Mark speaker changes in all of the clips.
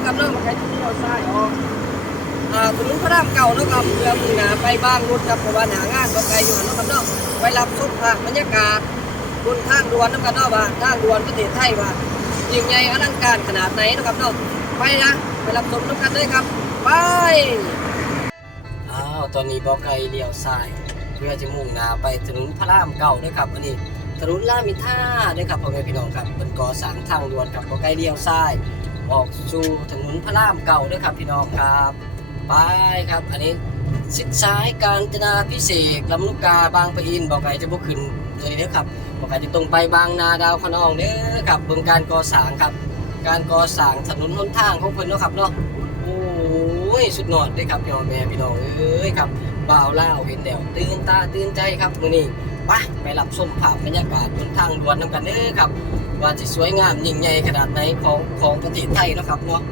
Speaker 1: นเทียนเนาะครับเนาะบ่อไก่ที่เลี้ยวซ้ายออกอ่าถนนพระรามเก่านะครับเพื่อมุ่งหน้าไปบางมุดครับเพราะว่าหน้างานบ่อไก่อยู่นะครับเนาะไปรับชมภาพบรรยากาศบนทางด่วนนะครับเนาะว่าทางด่วนประเทศไทยว่ายิ่งใหญ่อลังการขนาดไหนนะครับเนาะไปนะไปรับชมนํกันเลยครับไปอ้าวตอนนี้บอกไกลเลี้ยวซ้ายเพื่อจะมุ่งหน้าไปถนนพระรามเก่าด้วยครับอันนี้ถนนรามินทราด้วยครับพ่อแม่พี่น้องครับเป็นก่อสร้างทางด่วนครับบอกไกลเลี้ยวซ้าย ออกสู่ถนนพระรามเก่าด้วยครับพี่น้องครับไปครับ อันนี้ชิดซ้ายกาญจนาพิเศษลำลูกกาบางปะอินบอกไกลจะบุกขึ้นเลยเด้อครับบอกไกลจะตรงไปบางนาดาวขนองเด้อครับเบิ่งการก่อสร้างครับ การก่อสร้างถนนหนทางของเพิ่นเนาะครับเนาะโอ้ยสุดยอดเลยครับพี่น้องแม่พี่น้องเอ้ยครับบ่าวเล่าเห็นแล้วตื่นตาตื่นใจครับมื้อนี้ไปไปรับชมภาพบรรยากาศบนทางด่วนนํกันเด้อครับ ว่าสิสวยงามยิ่งใหญ่ขนาดไหนของของประเทศไทยนะครับเนาะ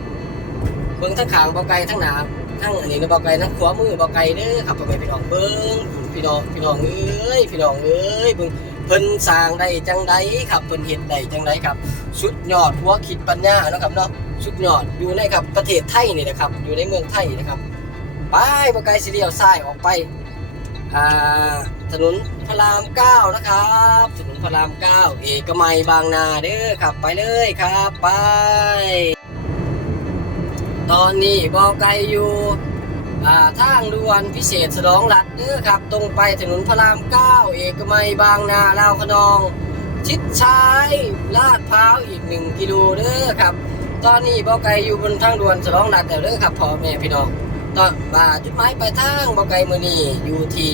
Speaker 1: เบิ่งทั้งขางบาไกลทั้งหนาทั้งอันนี้นะบาไกลทั้งขวามือบาไกลเด้อครับพ่อแม่พี่น้องเบิ่งพี่น้องพี่น้องเอ้ยพี่น้องเอ้ยเบิ่งเพิ่นสร้างได้จังไดครับเพิ่นเฮ็ดได้จังไดครับ สุดยอดหัวคิดปัญญาเนาะครับเนาะสุดยอดอยู่ในครับประเทศไทยนี่นะครับ อยู่ในเมืองไทยนะครับไปบไกลสิเดียวซ้ายออกไปอ่า ถนนพระรามเก้านะครับถนนพระรามเก้าเอกมัยบางนาเด้อครับไปเลยครับไป ตอนนี้บอไกลอยู่ทางด่วนพิเศษสลองรัดเด้อครับ ตรงไปถนนพระรามเก้าเอกมัยบางนาลาวขนอง ชิดซ้ายลาดพร้าวอีกหนึ่งกิโลเด้อครับ ตอนนี้บ่อไก่อยู่บนทางด่วนฉลองรัดแล้วเด้อครับพ่อแม่พี่น้องตอนบ่าจุดหมายปลายทางบ่อไก่มื้อนี้อยู่ที่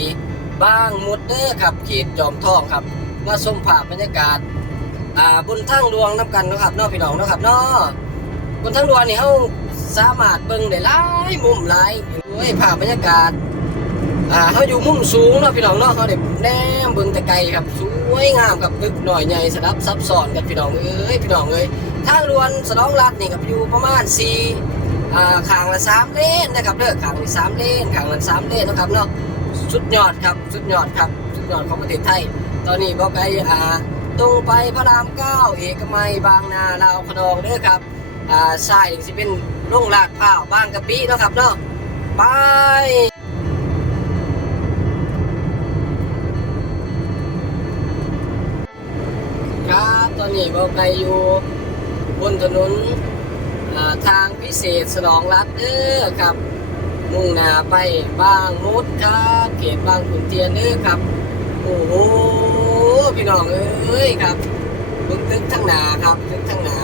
Speaker 1: บางมุดเด้อครับเขตจอมทองครับ มาชมภาพบรรยากาศอ่าบนทางด่วนนํกันนะครับนาะพี่น้องนะครับนาะบนทางด่วนนี่เฮาสามารถเบิ่งได้หลายมุมหลายโอ้ยภาพบรรยากาศอ่าเขาอยู่มุมสูงเนาะพี่น้องเนาะเขาได้แนมเบิ่งแต่ไกลครับสวยงามกับตึกหน่อยใหญ่สลับซับซ้อนกันพี่น้องเอ้ยพี่น้องเอ้ยทางด่วนสนองรัฐนี่กับอยู่ประมาณ4อ่าขางละ3เลนนะครับเด้อขางละ3เลนขางละ3เลนนะครับเนาะ สุดยอดครับ สุดยอดครับ สุดยอดของประเทศไทย ตอนนี้บอกไกลอ่าตรงไปพระรามเก้าเอกมัยบางนาลาวขนองเด้อครับอ่าซ้ายนี่สิเป็นโรงลาดพร้าวบางกะปิเนาะครับเนาะไปครับตอนนี้เราไปอยู่บนถนนอ่าทางพิเศษสนองรัฐเด้อครับ มุ่งหน้าไปบางมุดครับเขตบางขุนเทียนเด้อครับ โอ้โหพี่น้องเอ้ยครับบึกตึกทั้งหนาครับตึกทั้งหนา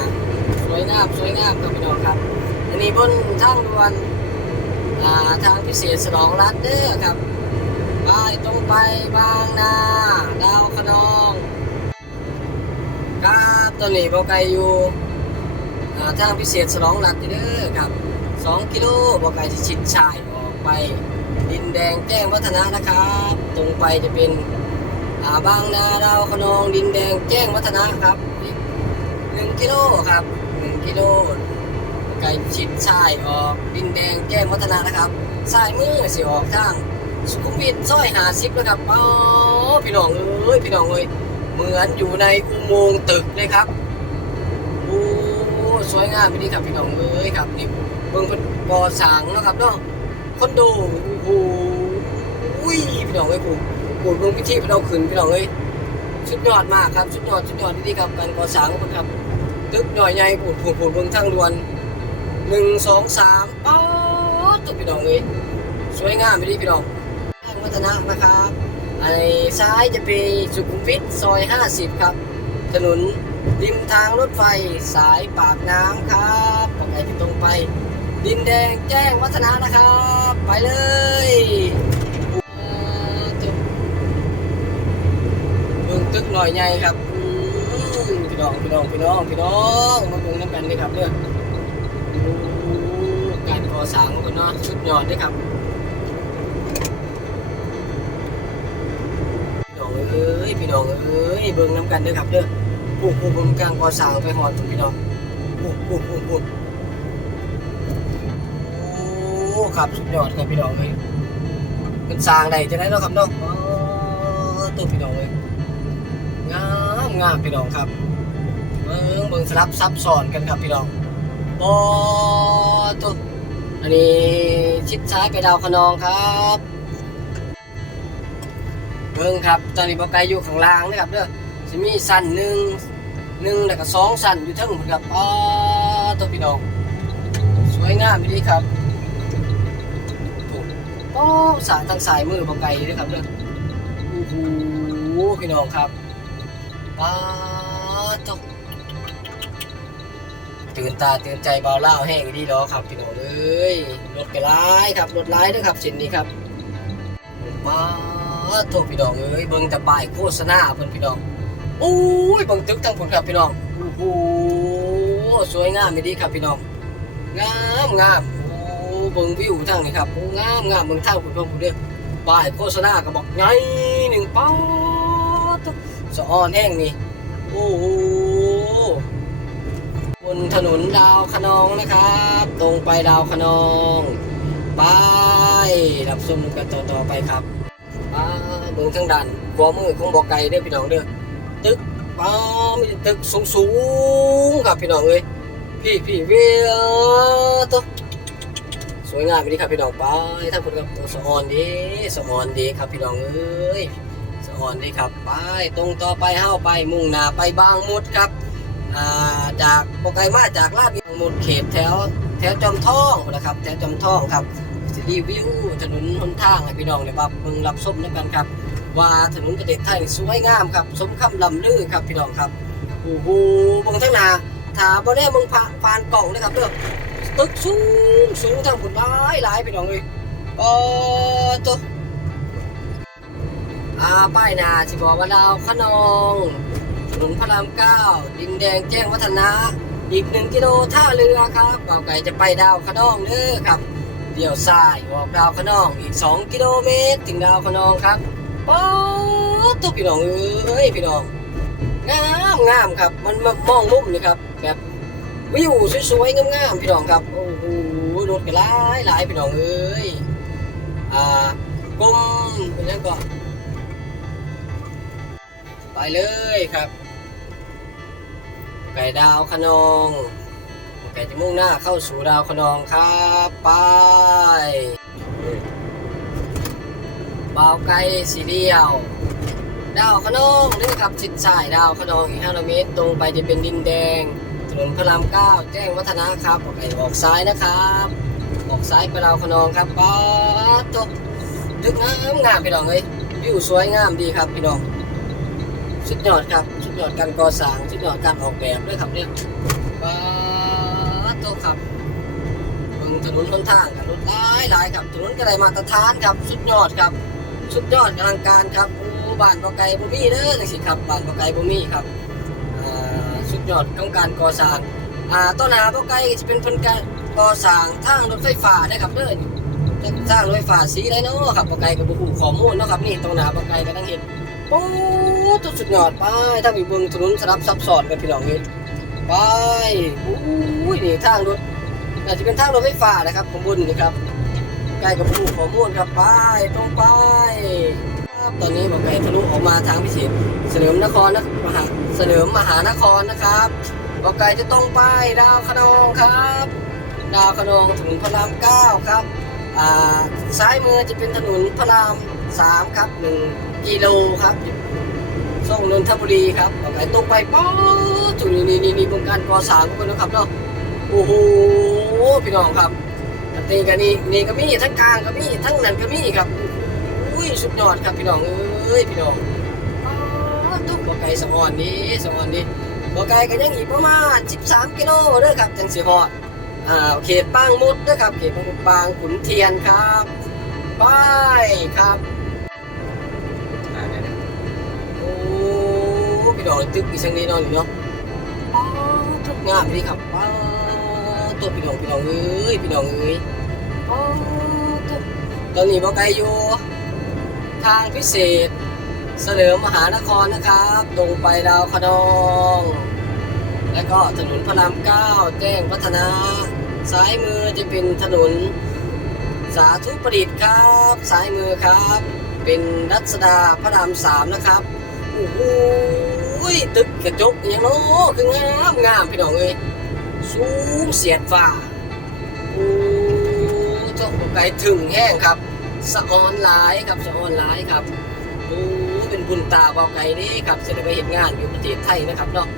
Speaker 1: สวยงามสวยงามครับพี่น้องครับ อันนี้บนทางด่วนอ่าทางพิเศษสนองรัฐเด้อครับไปตรงไปบางนา ดาวขนองครับตอนนี้บอไกลอยู่อ่าทางพิเศษสลองหลักอยู่เด้อครับ 2 กิโลบอไกลที่ชิดชายออกไป ดินแดงแจ้งวัฒนะนะครับ ตรงไปจะเป็นาบางนาดาวขนองดินแดงแจ้งวัฒนะครับอีกหนึ่งกิโลครับหนึ่งกิโลไกลชิดชายออกดินแดงแจ้งวัฒนะนะครับซ้ายมือสิออกทางสุขุมวิทซอยหาสิบนะครับอ๋อพี่น้องเอ้ยพี่น้องเอ้ยเหมือนอยู่ในอุโมงค์ตึกเลยครับโอ้สวยงามไปดีครับพี่น้องเอ้ยครับนี่ เบิ่งเพิ่นก่อสร้างเนาะครับเนาะคอนโดโอ้โหอุ้ยพี่น้องเอ้ยผมผมเบิ่งพิธีพี่น้องขึ้นพี่น้องเอ้ยสุดยอดมากครับสุดยอดสุดยอดดีๆครับการก่อสร้างของเพิ่นครับตึกหน่อยใหญ่ปูดปูดปูดเบิ่งทางด่วนหนึ่งสองสามป๊อดตัวพี่น้องเอ้ยสวยงามไปดีพี่น้องแจ้งวัฒนะนะครับไอ้ซ้ายจะไปสุขุมวิทซอย 50 ครับ ถนนริมทางรถไฟสายปากน้ำครับปากไกจะตรงไป ดินแดงแจ้งวัฒนะนะครับ ไปเลยเอ่องตึกหน่อยใหญ่ครับพี่น้องพี่น้องพี่น้องพี่น้องมาเบิ่งน้ำกันเลยครับเนี่ยโอ้การก่อสร้างของเพิ่นเนาะสุดยอดเลยครับพี่น้องเอ้ยพี่น้องเอ้ยเบิ่งน้ำกันเด้อครับเด้อผู้ผู้เบิ่งกลางก่อสร้างไปหอดพี่น้องผู้ผู้ผู้ผู้โอ้ ครับสุดยอดครับพี่น้องเอ้ยเป็นสร้างได้จะได้เนาะครับเนาะอ๋อตัวพี่น้องเลยงามงามพี่น้องครับเบิงเบิงสลับซับซ้อนกันครับพี่น้องบอตัวอันนี้ชิดซ้ายไปดาวคะนองครับเบิ่งครับ ตอนนี้บ่ไกลอยู่ข้างล่างนะครับเด้อจะมีสั้นหนึ่งหนึ่งแล้วก็สองสั้นอยู่ทั้งหมดครับอ๋อตัวพี่น้องสวยงามดีครับ กโอ้สายทางสายมือบ่ไกลเลยครับเด้อโอ้โหพี่น้องครับป้าตกตื่นตาตื่นใจเบาเล่าแห้งดีดอกครับพี่น้องเอ้ยรถกระไรครับรถไล่ด้วยครับเช่นนี้ครับป้าโทพี่น้องเอ้ยเบิ่งแต่ป้ายโฆษณาเพิ่นพี่น้องโอ้ยเบิ่งตึกทั้งผลครับพี่น้องโอ้โหสวยงามดีครับพี่น้องงามงาม เบิ่งวิวทางนี้ครับโอ้งามงามเบิ่งทางพุ่นเพิ่นพุ่นเด้อป้ายโฆษณาก็บอกใหญ่หนึ่งป๊อดสะออนแห้งนี่โอ้โหบนถนนดาวคะนองนะครับ ตรงไปดาวคะนองไปรับชมกันต่อต่อไปครับป้าเบิ่งทางด้านขวามือของบ่อไก่เด้อพี่น้องเด้อตึกป้ามีตึกสูงสูงๆครับพี่น้องเอ้ยพี่พี่เวียตัว วยงามไปดีครับพี่น้องไปท่านผู้ชมสะออนดีสะออนดีครับพี่น้องเอ้ยสะออนดีครับไปตรงต่อไปเฮ้าไปมุ่งหน้าไปบางมุดครับาจากปกไกลมาจากลาดบางมุดเขตแถวแถวจอมทองนะครับแถวจอมทองครับสิรีวิวถนนหนทางให้พี่น้องเนี่ยครับมึงรับส้มด้วยกันครับ ว่าถนนประเทศไทยสวยงามครับสมคำลำลือครับพี่น้องครับโอ้โหเบางทั้งหนาถามบ่ได้มึงผ่านผ่านกล่องนะครับเด้อ ตึกสูงสูงทางผุนหลายหลายพี่น้องเลยปอตัวอ่าป้ายนาสิบอกว่าดาวขนองถนนพระรามเก้าดินแดงแจ้งวัฒนะ อีกหนึ่งกิโลท่าเรือครับเก่าไก่จะไปดาวขนองเด้อครับเดี่ยวซ้ายออกดาวขนองอีก 2 กิโลเมตร ถึงดาวขนองครับปอตัวพี่น้องเอ้ยพี่น้องงามงามครับ มันมามองมุมนี่ครับแบบ วิวสวยๆงามๆพี่น้องครับโอ้โหรถกันหลายหลายพี่น้องเอ้ยอ่ากลมเป็นยังก็ไปเลยครับ ไก่ดาวขนองไก่จะมุ่งหน้าเข้าสู่ดาวขนองครับไปบ่าวไก่สีเดียว ดาวขนองนี่ครับชิดสายดาวขนองอีก500เมตร ตรงไปจะเป็นดินแดง นนพระรามเก้าแจ้งวัฒนะครับออกไปออกซ้ายนะครับออกซ้ายไปดาวขนองครับป๊าดตกดึกงามงามพี่น้องเอ้ยวิวสวยงามดีครับพี่น้องสุดยอดครับสุดยอดการก่อสร้างสุดยอดการออกแบบด้วยครับเนี่ยป๊าดตกครับเบิ่งถนนหนทางครับรถหลายหลายครับถนนกระไดมาตรฐานครับสุดยอดครับ สุดยอดอลังการครับบ้านบ่ไก่บ่มีเด้อจังซี่ครับบ้านบ่ไก่บ่มีครับ ยอดของการก่อสร้างอ่าต้นหาบ่ไก่สิเป็นเพิ่นการก่อสร้างทางรถไฟฟ้าได้อครับเด้อนี่จะสร้างรถไฟฟ้าสีไรเนาะครับบ่ไก่ก็บ่ฮู้ข้อมูลเนาะครับนี่ตรงหาบ่ไก่ก็ต้องเห็นโอ้ตัวสุดยอดไปทางอีเบิ่งถนนสลับซับซ้อนกันพี่น้องนี่ไปโอ้ยนี่ทางรถน่าจะเป็นทางรถไฟฟ้านะครับข้างบนนี่ครับใกล้กับผู้ข้อมูลครับไปตรงไป ตอนนี้บอกไก่ทะลุออกมาทางพิเศษเสนมนครนะมหาเสนมมหานครนะครับบอกไก่จะตรงไปดาวคะนองครับ ดาวคะนองถนนพระรามเก้าครับอ่าซ้ายมือจะเป็นถนนพระรามสามครับหนึ่งกิโลครับส่งนนทบุรีครับบอกไก่ตรงไปป๊อจุดนี้นี่นี่นี่บงการก่อสร้างกันนะครับเนาะโอ้โหพี่น้องครับนี่ก็นี่นี่ก็มีทั้งกลางก็มีทั้งนั้นก็มีครับ ยสุดยอดครับพี่น้องเอ้ยพี่น้องตุ๊กบ่อไก่สะออนนี่สะออนนี่บ่อไก่ก็ยังอีกประมาณ 13 กิโลเด้อครับจังสิฮอดอ่าเขตปางมุดเด้อครับเขตปางมุดปางขุนเทียนครับไปครับโอ้พี่น้องตึกอีสังนี้เนอนเนาะทุกงามดีครับว้าตัวพี่น้องพี่น้องเอ้ยพี่น้องเอ้ยตุ๊ตอนนี้บอกไกลอยู่ ทางพิเศษ เสนอมหานครนะครับ ตรงไปดาวคะนอง แล้วก็ถนนพระรามเก้าแจ้งพัฒนาซ้ายมือจะเป็นถนน สาธุประดิษฐ์ครับซ้ายมือครับ เป็นรัชดาพระรามสามนะครับโอ้โหตึกกระจกอยังโน้คืองามงามพี่น้องเอ้ยสูงเสียดฟ้าโอ้เจ้าไกลถึงแห้งครับ สะออนหลายครับสะออนหลายครับโอ้เป็นบุญตาเบาไก่นี่ครับเสร็จไปเห็นงานอยู่ประเทศไทยนะครับเนาะ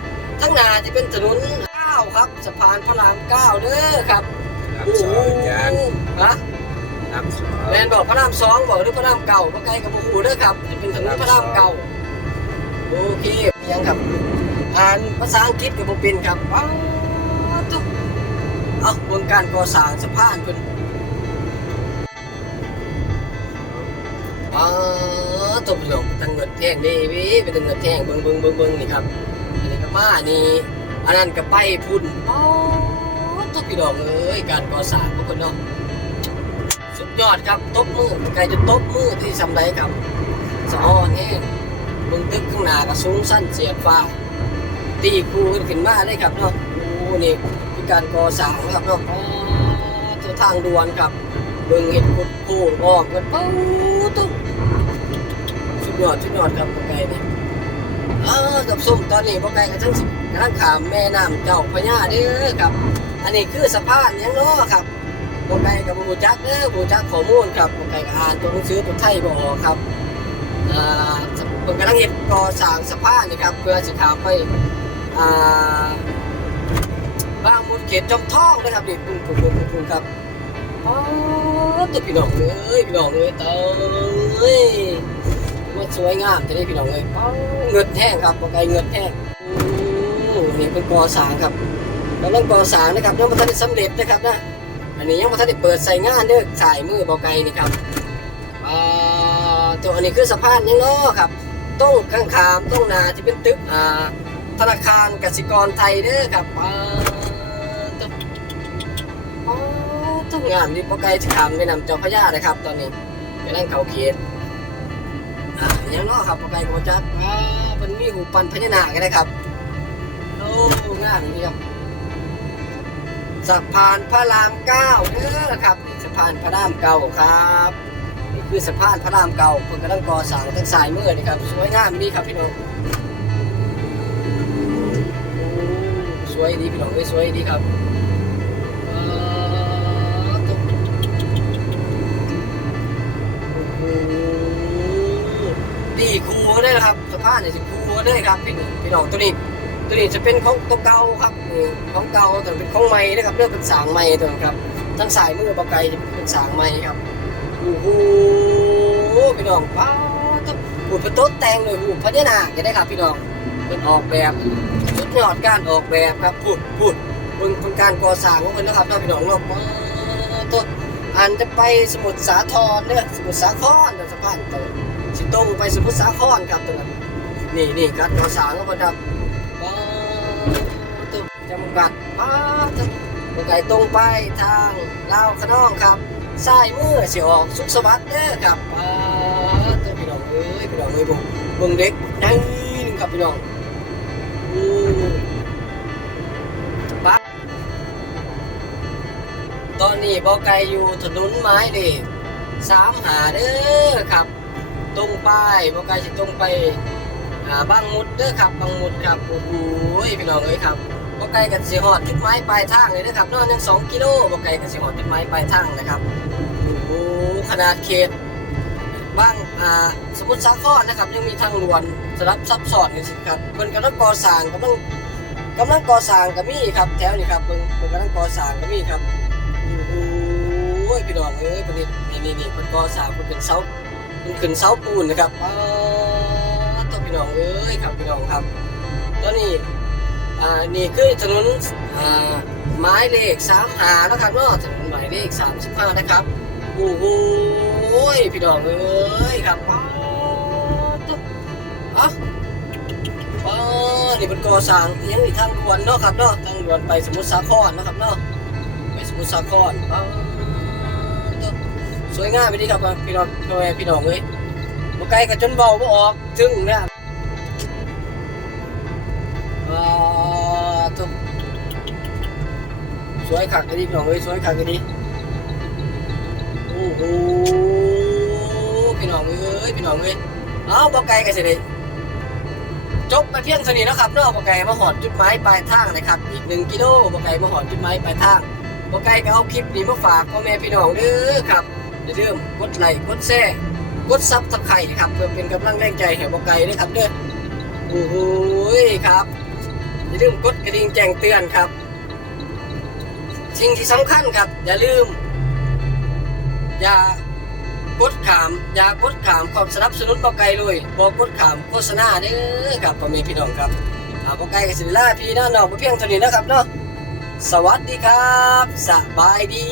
Speaker 1: ทั้งหนาจะเป็นถนนเก้าครับสะพานพระรามเก้าเด้อครับ
Speaker 2: รับ
Speaker 1: โอ้
Speaker 2: ส
Speaker 1: โห
Speaker 2: องจาน
Speaker 1: ฮะ
Speaker 2: รับสอง
Speaker 1: แมนบอกพระรามสองบอกหรือพระรามเก่าพระไกลกับพระหูเด้อครับจะเป็นถนนพระรามเก่าโอเคยังครับอ่านภาษาอังกฤษกับบ่เป็นครับอ้าวตุ๊เอาวงการก่อสร้างสะพานเพิ่น อ้าวตบลงตั้งเงินแท่งเด้วิเป็นตั้งเงินแท่งเบิ่งเบิ่งเบิ่งเบิ่งนี่ครับ อันนี้ก็มานี่อันนั้นก็ไปพุ่นอ้าวตบพี่น้องเอ้ยการก่อสร้างพวกเพิ่นเนาะสุดยอดครับตบมือไกลจะตบมือที่สำไรครับสะออนแห้งเบึงตึกข้างหน้าก็สูงสั้นเสียดฟ้า ตีคูขึ้นขึ้นมาได้ครับเนาะโอ้นี่คือการก่อสร้างครับเนาะตัวทางด่วนครับเบิ่งเห็ดกุดโค้งอ้อมกันปุ๊บ ยอดสุดยอดครับบ่ไกลนี่ยเอ่ากับส้มตอนนี้บ่ไกลกันทั้งสิกำลังขามแม่น้ำเจ้าพระยาเด้อครับ อันนี้คือสะพานยังเนาะครับบไก่กับบูจักเด้อบูจักข้อมูลครับบไก่ก็อ่านตัวหนังสือตัวไทยบ่ออกครับอ่าเพิ่นกำลังเฮ็ดก่อสร้างสะพานนี่ครับเพื่อสิขามไปอ่าบางมุดเขตจอมทองนะครับนี่ปุ่นปุ่นปุ่นปุ่นครับอ๋อตัวพี่น้องเอ้ยพี่น้องเอ้ยเต้ย มันสวยงามจะได้พี่น้องเอ้ยเงินแห้งครับบไก่เงินแห้งนี่เป็นกอสางครับกำลังกอสางนะครับยังบ่ทันได้สำเร็จนะครับนะอันนี้ยังไม่ทันได้เปิดใส่งานเด้อสายมือเบาไกลนี่ครับอ่าตัวอันนี้คือสะพานยังเนาะครับต้องข้างขามต้องหนาที่เป็นตึกอ่าธนาคารกสิกรไทยเด้อครับอ่าต้องอ๋อต้องงานนี่เบาไกลจะขามไปนำเจ้าพระยาเลยครับ ตอนนี้กำลังเขาเขียน อ่ายังเนาะครับไกลก็จะอ่าเป็นมีหูปันพญานาคกันนะครับโอ้งามนี่ครับสะพานพระรามเก้าเด้อครับสะพานพระรามเก้าครับนี่คือสะพานพระรามเก้าเพิ่นกำลังก่อสร้างทางสายมือนี่ครับสวยงามดีครับพี่น้องโอ้สวยดีพี่น้องสวยดีครับ นี่คูได้แล้ครับสะพานนี่ยสิคูได้ครับพี่น้องพี่น้องตัวนี้ตัวนี้จะเป็นของตัวเก่าครับของเก่าแต่เป็นของใหม่นะครับเรื่องเป็นสางใหม่ตัวนี้ครับทั้งสายมือบาไกจะเป็นสางใหม่ครับโอ้โหพี่น้องป้าต้องหูเป็นโต๊ะแต่งเลยหูพญานาคจะได้ครับพี่น้องเป็นออกแบบสุดยอดการออกแบบครับพูดพูดเบิ่งเป็นการก่อสร้างของเพิ่นนะครับเนาพี่น้องเนาต้นอันจะไปสมุทรสาครเด้อสมุทรสาครสะพานตัว สิตรงไปสมุทรสาครครับตัวนั้นนี่นี่การก่อสางของเพิ่นครับป้าตุจำกัดป้าตุบไก่ตรงไปทางลาวขนองครับซ้ายมือสิออกสุขสวัสดิ์เด้อครับป้าตุพี่น้องเอ้ยพี่น้องเอ้ยผมเบิ่งเด็กนั่งครับพี่น้องอู้ป้าตอนนี้บ่ไก่อยู่ถนนไม้เลยสามหาเด้อครับ ตรงไปบ่ไก่สิตรงไปอ่าบางมุดเด้อครับบางมุดครับโอ้โหพี่น้องเอ้ยครับบ่ไกลกันสิฮอดจุดหมายปลายทางเลยนะครับเนอนยัง2กิโลบ่ไกลกันสิฮอดจุดหมายปลายทางนะครับโอ้โหขนาดเขตบางอ่าสมุทรสาครนะครับยังมีทางด่วนสลับซับซ้อนอยู่สิครับเพิ่นกำลังก่อสร้างกำลังกำลังก่อสร้างก็มีครับแถวนี้ครับเพิ่นเพิ่นกำลังก่อสร้างก็มีครับโอ้โหพี่น้องเอ้ยเพิ่นนี่นี่นี่เพิ่นก่อสร้างเพิ่นขึ้นเสา เพิ่นขึ้นเสาปูนนะครับอ้าตัวพี่น้องเอ้ยครับพี่น้องครับตอนนี้อ่านี่คือถนนอ่าหมายเลขสามหานะครับเนาะถนนหมายเลขสามสิบห้านะครับโอ้โหพี่น้องเอ้ยครับป้าอะป้านี่เป็นก่อสร้างยังอีกทางด่วนเนาะครับเนาะทางด่วนไปสมุทรสาครนะครับเนาะไปสมุทรสาครป้า สวยงามไปดีครับพี่น้องพี่น้องพี่น้องเอ้ยบ่ไกลก็จนเบาบ่ออกถึงเนี่ยอ่าทุกสวยคักกันดีพี่น้องเอ้ยสวยคักกันดีโอ้โหพี่น้องเอ้ยพี่น้องเว้ยเอาบ่ไกลก็สิได้จบไปเพียงเท่านี้นะครับเนาะบ่ไกลมาหอดจุดหมายปลายทางนะครับ อีก1กิโลบ่ไกลมาหอดจุดหมายปลายทางบ่ไกลก็เอาคลิปนี้มาฝากพ่อแม่พี่น้องเด้อครับ อย่าลืมกดไลค์กดแชร์กดซับสไครต์ครับเพื่อเป็นกำลังแรงใจให้บ่ไกลด้วยครับเด้อโอ้โหครับอย่าลืมกดกระดิ่งแจ้งเตือนครับ สิ่งที่สำคัญครับ อย่าลืม อย่ากดขาม อย่ากดขามความสนับสนุนบ่ไกลเลยบอกกดขามโฆษณาเด้อครับพ่อแม่พี่น้องครับอ่าบ่ไกลกับสิลาพี่น้องน้องเพียงเท่านี้นะครับเนาะสวัสดีครับ สบายดี